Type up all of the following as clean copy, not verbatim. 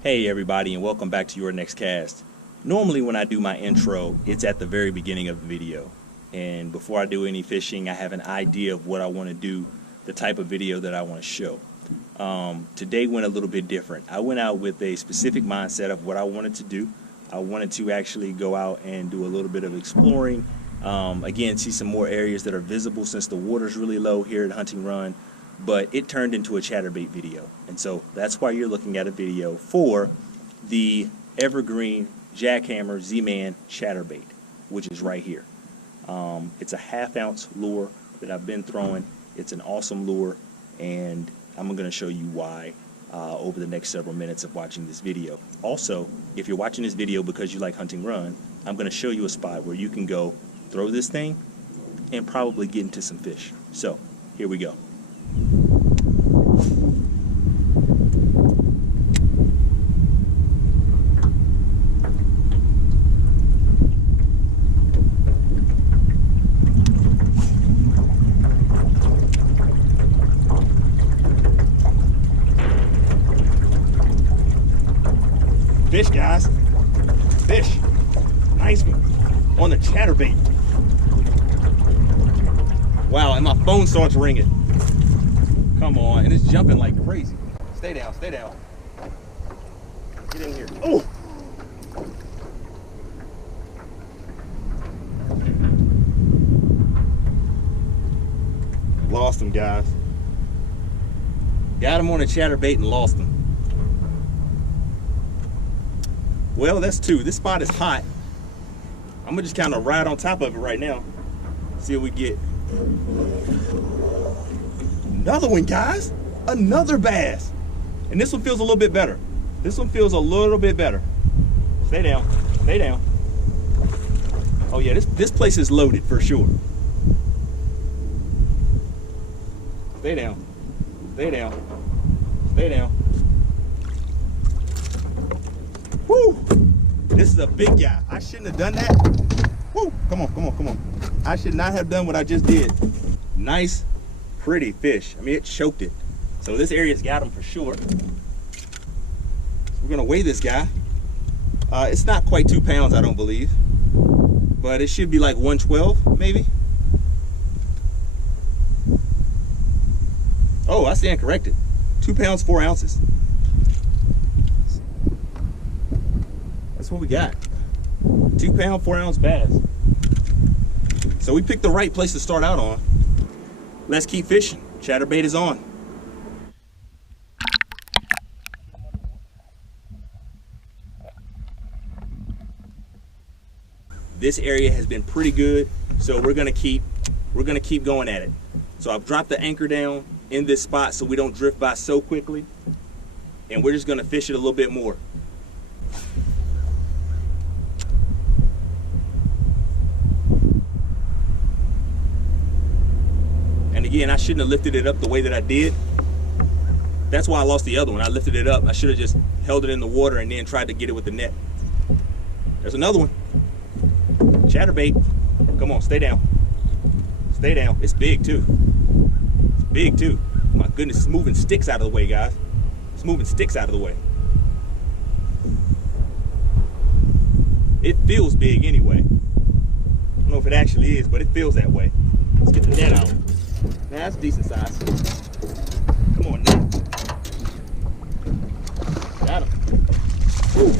Hey everybody, and welcome back to your next cast. Normally when I do my intro, it's at the very beginning of the video. And before I do any fishing, I have an idea of what I want to do, the type of video that I want to show. Today went a little bit different. I went out with a specific mindset of what I wanted to do. I wanted to actually go out and do a little bit of exploring. Again, see some more areas that are visible since the water's really low here at Hunting Run. But it turned into a chatterbait video, and so that's why you're looking at a video for the Evergreen Jackhammer Z-Man Chatterbait, which is right here. It's a ½ ounce lure that I've been throwing. It's an awesome lure, and I'm going to show you why over the next several minutes of watching this video. Also, if you're watching this video because you like Hunting Run, I'm going to show you a spot where you can go throw this thing and probably get into some fish. So here we go. Fish, guys. Fish. Nice one. On the chatterbait. Wow, and my phone starts ringing. Come on, and it's jumping like crazy. Stay down, stay down. Get in here. Oh! Lost him, guys. Got him on a chatterbait and lost him. Well, that's two. This spot is hot. I'm gonna just kind of ride on top of it right now. See what we get. Another one, guys. Another bass. And this one feels a little bit better. This one feels a little bit better. Stay down. Stay down. Oh yeah, this place is loaded for sure. Stay down. Stay down. Stay down. Woo! This is a big guy. I shouldn't have done that. Woo! Come on, come on, come on. I should not have done what I just did. Nice, pretty fish. I mean, it choked it. So this area's got him for sure. We're gonna weigh this guy. It's not quite 2 pounds, I don't believe, but it should be like 112, maybe. Oh, I stand corrected. 2 pounds, 4 ounces. That's what we got. 2 pound, 4 ounce bass. So we picked the right place to start out on. Let's keep fishing. Chatterbait is on. This area has been pretty good, so we're gonna keep going at it. So I've dropped the anchor down in this spot so we don't drift by so quickly, and we're just gonna fish it a little bit more. And again, I shouldn't have lifted it up the way that I did. That's why I lost the other one. I lifted it up. I should have just held it in the water and then tried to get it with the net. There's another one. Chatterbait. Come on, stay down. Stay down. It's big too. It's big too. My goodness, it's moving sticks out of the way, guys. It's moving sticks out of the way. It feels big anyway. I don't know if it actually is, but it feels that way. Let's get the net out. Now that's decent size. Come on, net. Got him. Woo.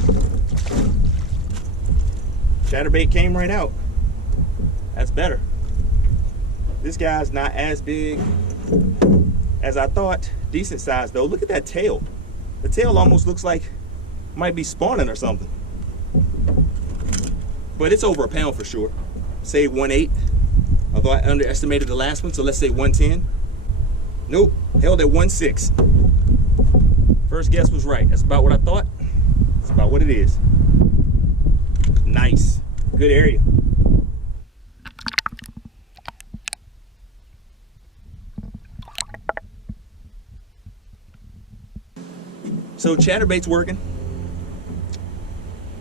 Chatterbait came right out. That's better. This guy's not as big as I thought. Decent size though. Look at that tail. The tail almost looks like it might be spawning or something. But it's over a pound for sure. Say 1.8. Although I underestimated the last one, so let's say 110. Nope, held at 1.6. First guess was right. That's about what I thought. That's about what it is. Nice, good area. So chatterbait's working,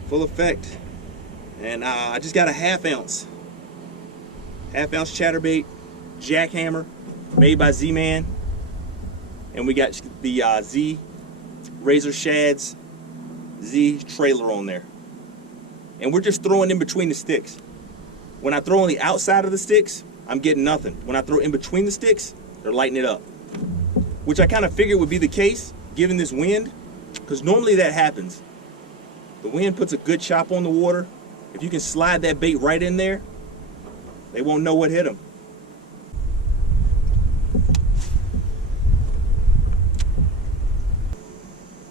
full effect. And I just got a ½ ounce chatterbait jackhammer made by Z-Man, and we got the Z razor shads Z trailer on there. And we're just throwing in between the sticks. When I throw on the outside of the sticks, I'm getting nothing. When I throw in between the sticks, they're lighting it up. Which I kind of figured would be the case, given this wind, because normally that happens. The wind puts a good chop on the water. If you can slide that bait right in there, they won't know what hit them.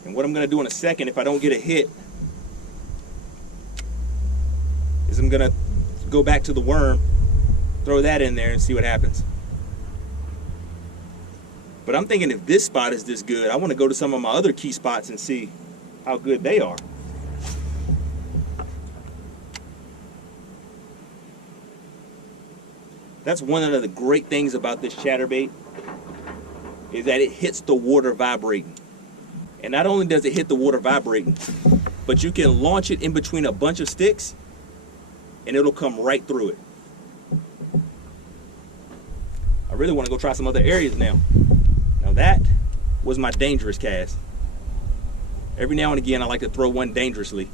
And what I'm gonna do in a second, if I don't get a hit, is I'm gonna go back to the worm, throw that in there and see what happens. But I'm thinking if this spot is this good, I wanna go to some of my other key spots and see how good they are. That's one of the great things about this chatterbait, is that it hits the water vibrating. And not only does it hit the water vibrating, but you can launch it in between a bunch of sticks and it'll come right through it. I really want to go try some other areas now. Now that was my dangerous cast. Every now and again I like to throw one dangerously,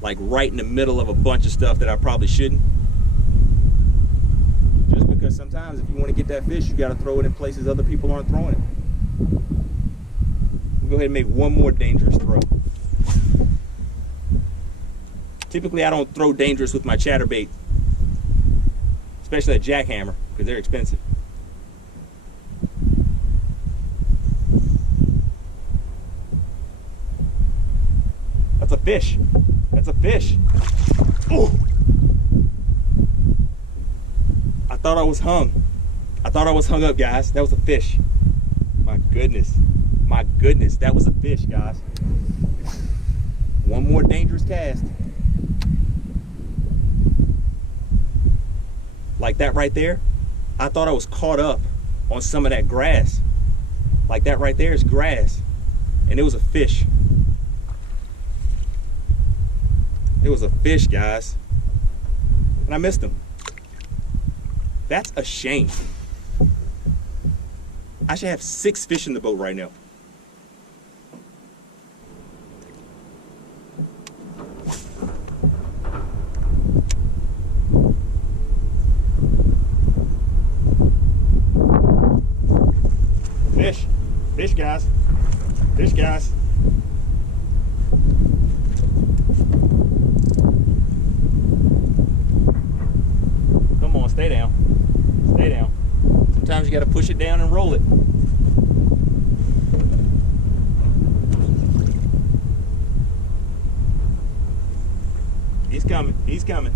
like right in the middle of a bunch of stuff that I probably shouldn't. Just because sometimes if you want to get that fish, you got to throw it in places other people aren't throwing it. We'll go ahead and make one more dangerous throw. Typically I don't throw dangerous with my chatterbait, especially a jackhammer, because they're expensive. That's a fish. That's a fish. Oh! I thought I was hung. I thought I was hung up, guys. That was a fish. My goodness. My goodness, that was a fish, guys. One more dangerous cast. Like that right there, I thought I was caught up on some of that grass. Like that right there is grass. And it was a fish. It was a fish, guys. And I missed him. That's a shame. I should have 6 fish in the boat right now. Fish. Fish, guys. Fish, guys. Come on, stay down. Stay down. Sometimes you got to push it down and roll it. He's coming. He's coming.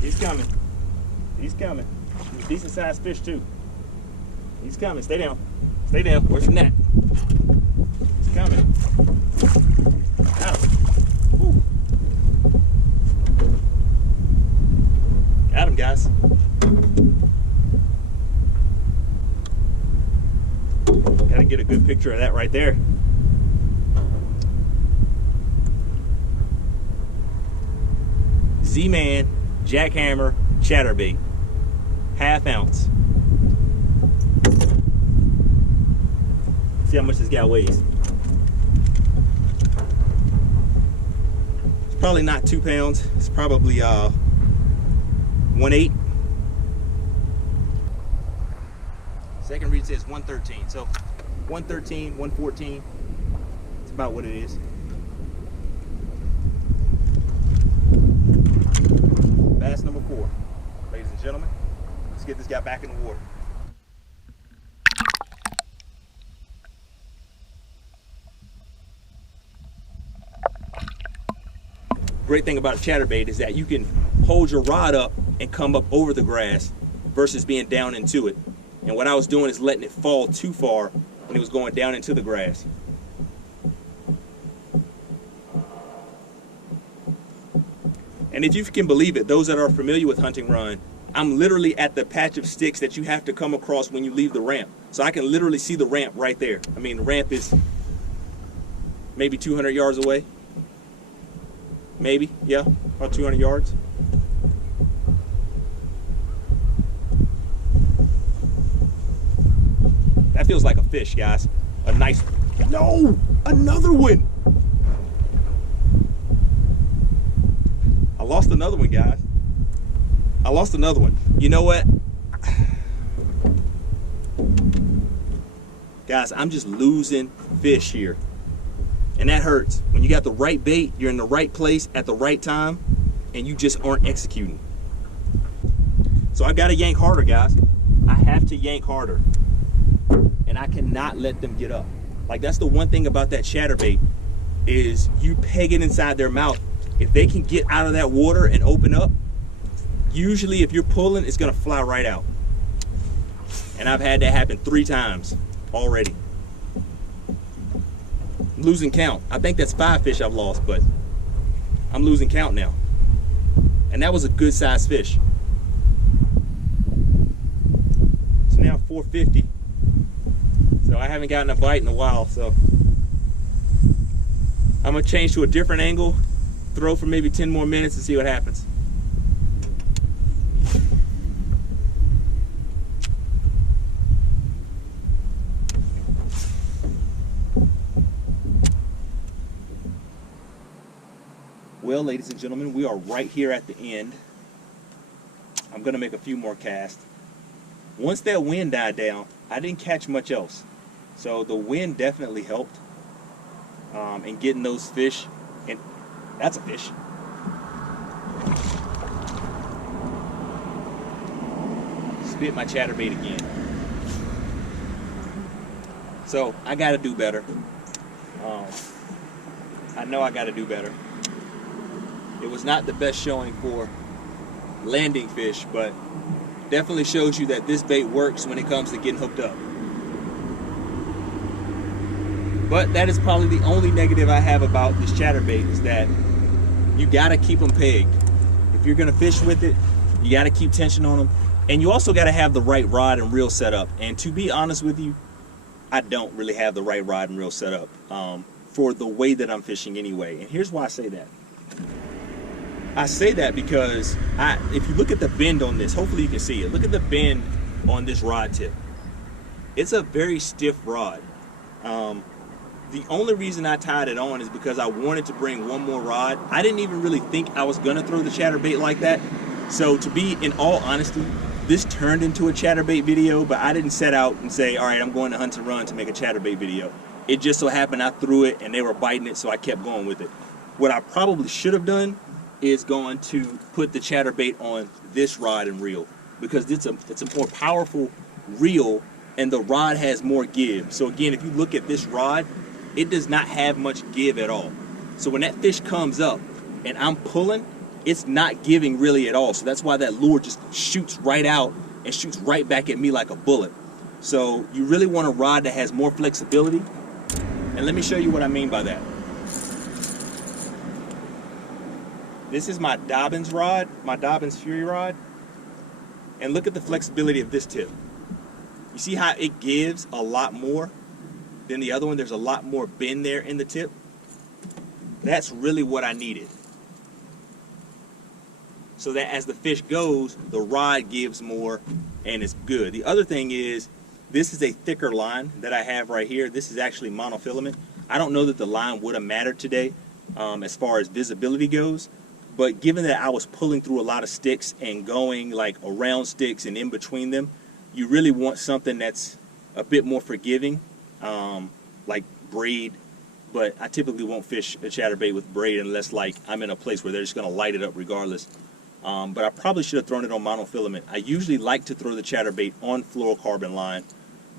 He's coming. He's coming. He's a decent sized fish too. He's coming. Stay down. Stay down. Where's the net? He's coming. Got him. Ooh. Got him, guys. Gotta get a good picture of that right there. Z-Man Jackhammer Chatterbait. ½ ounce. See how much this guy weighs. It's probably not 2 pounds. It's probably 1/8. Second read says 113. So 113, 114. It's about what it is. Bass number 4. Ladies and gentlemen, let's get this guy back in the water. Great thing about a chatterbait is that you can hold your rod up and come up over the grass versus being down into it. And what I was doing is letting it fall too far when it was going down into the grass. And if you can believe it, those that are familiar with hunting run, I'm literally at the patch of sticks that you have to come across when you leave the ramp. So I can literally see the ramp right there. I mean, the ramp is maybe 200 yards away. Maybe, yeah, about 200 yards. That feels like a fish, guys. A nice, no, another one. I lost another one. You know what? Guys, I'm just losing fish here. And that hurts. When you got the right bait, you're in the right place at the right time, and you just aren't executing. So I gotta yank harder, guys. I have to yank harder. And I cannot let them get up. Like, that's the one thing about that chatterbait, is you peg it inside their mouth. If they can get out of that water and open up, usually if you're pulling, it's gonna fly right out. And I've had that happen 3 times already. I'm losing count. I think that's 5 fish I've lost, but I'm losing count now. And that was a good sized fish. It's now 450. So I haven't gotten a bite in a while, so I'm gonna change to a different angle, throw for maybe 10 more minutes and see what happens. Well, ladies and gentlemen, we are right here at the end. I'm gonna make a few more casts. Once that wind died down, I didn't catch much else. So the wind definitely helped in getting those fish. And that's a fish. Spit my chatterbait again. So I gotta do better. I know I gotta do better. It was not the best showing for landing fish, but definitely shows you that this bait works when it comes to getting hooked up. But that is probably the only negative I have about this chatterbait, is that you gotta keep them pegged. If you're gonna fish with it, you gotta keep tension on them. And you also gotta have the right rod and reel set up. And to be honest with you, I don't really have the right rod and reel set up for the way that I'm fishing anyway. And here's why I say that. I say that because if you look at the bend on this, hopefully you can see it. Look at the bend on this rod tip. It's a very stiff rod. The only reason I tied it on is because I wanted to bring one more rod. I didn't even really think I was gonna throw the chatterbait like that. So to be in all honesty, this turned into a chatterbait video, but I didn't set out and say, all right, I'm going to hunt and run to make a chatterbait video. It just so happened I threw it and they were biting it, so I kept going with it. What I probably should have done is going to put the chatterbait on this rod and reel, because it's a more powerful reel and the rod has more give. So again, if you look at this rod, it does not have much give at all. So when that fish comes up and I'm pulling, it's not giving really at all. So that's why that lure just shoots right out and shoots right back at me like a bullet. So you really want a rod that has more flexibility. And let me show you what I mean by that. This is my Dobbins rod, my Dobbins Fury rod. And look at the flexibility of this tip. You see how it gives a lot more than the other one? There's a lot more bend there in the tip. That's really what I needed. So that as the fish goes, the rod gives more and it's good. The other thing is, this is a thicker line that I have right here. This is actually monofilament. I don't know that the line would have mattered today as far as visibility goes. But given that I was pulling through a lot of sticks and going like around sticks and in between them, you really want something that's a bit more forgiving, like braid. But I typically won't fish a chatterbait with braid unless like I'm in a place where they're just gonna light it up regardless. But I probably should have thrown it on monofilament. I usually like to throw the chatterbait on fluorocarbon line,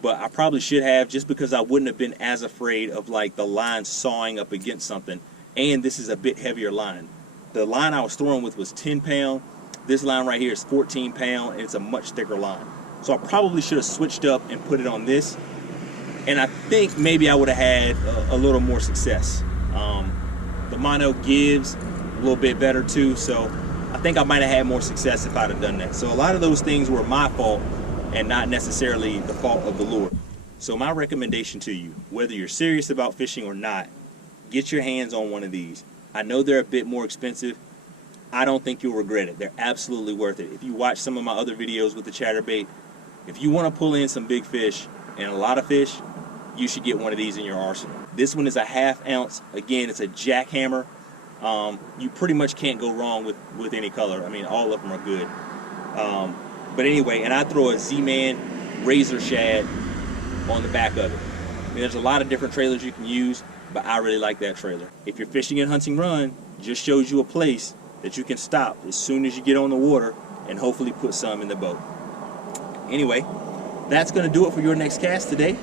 but I probably should have, just because I wouldn't have been as afraid of like the line sawing up against something. And this is a bit heavier line. The line I was throwing with was 10 pound. This line right here is 14 pound, and it's a much thicker line. So I probably should have switched up and put it on this. And I think maybe I would have had a little more success. The mono gives a little bit better too, so I think I might have had more success if I'd have done that. So a lot of those things were my fault and not necessarily the fault of the lure. So my recommendation to you, whether you're serious about fishing or not, get your hands on one of these. I know they're a bit more expensive. I don't think you'll regret it. They're absolutely worth it. If you watch some of my other videos with the chatterbait, if you want to pull in some big fish and a lot of fish, you should get one of these in your arsenal. This one is a 1/2 ounce. Again, it's a jackhammer. You pretty much can't go wrong with any color. I mean, all of them are good. But anyway, and I throw a Z-Man Razor Shad on the back of it. I mean, there's a lot of different trailers you can use, but I really like that trailer. If you're fishing in Hunting Run, just shows you a place that you can stop as soon as you get on the water and hopefully put some in the boat. Anyway, that's going to do it for your next cast today.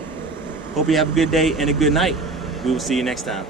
Hope you have a good day and a good night. We will see you next time.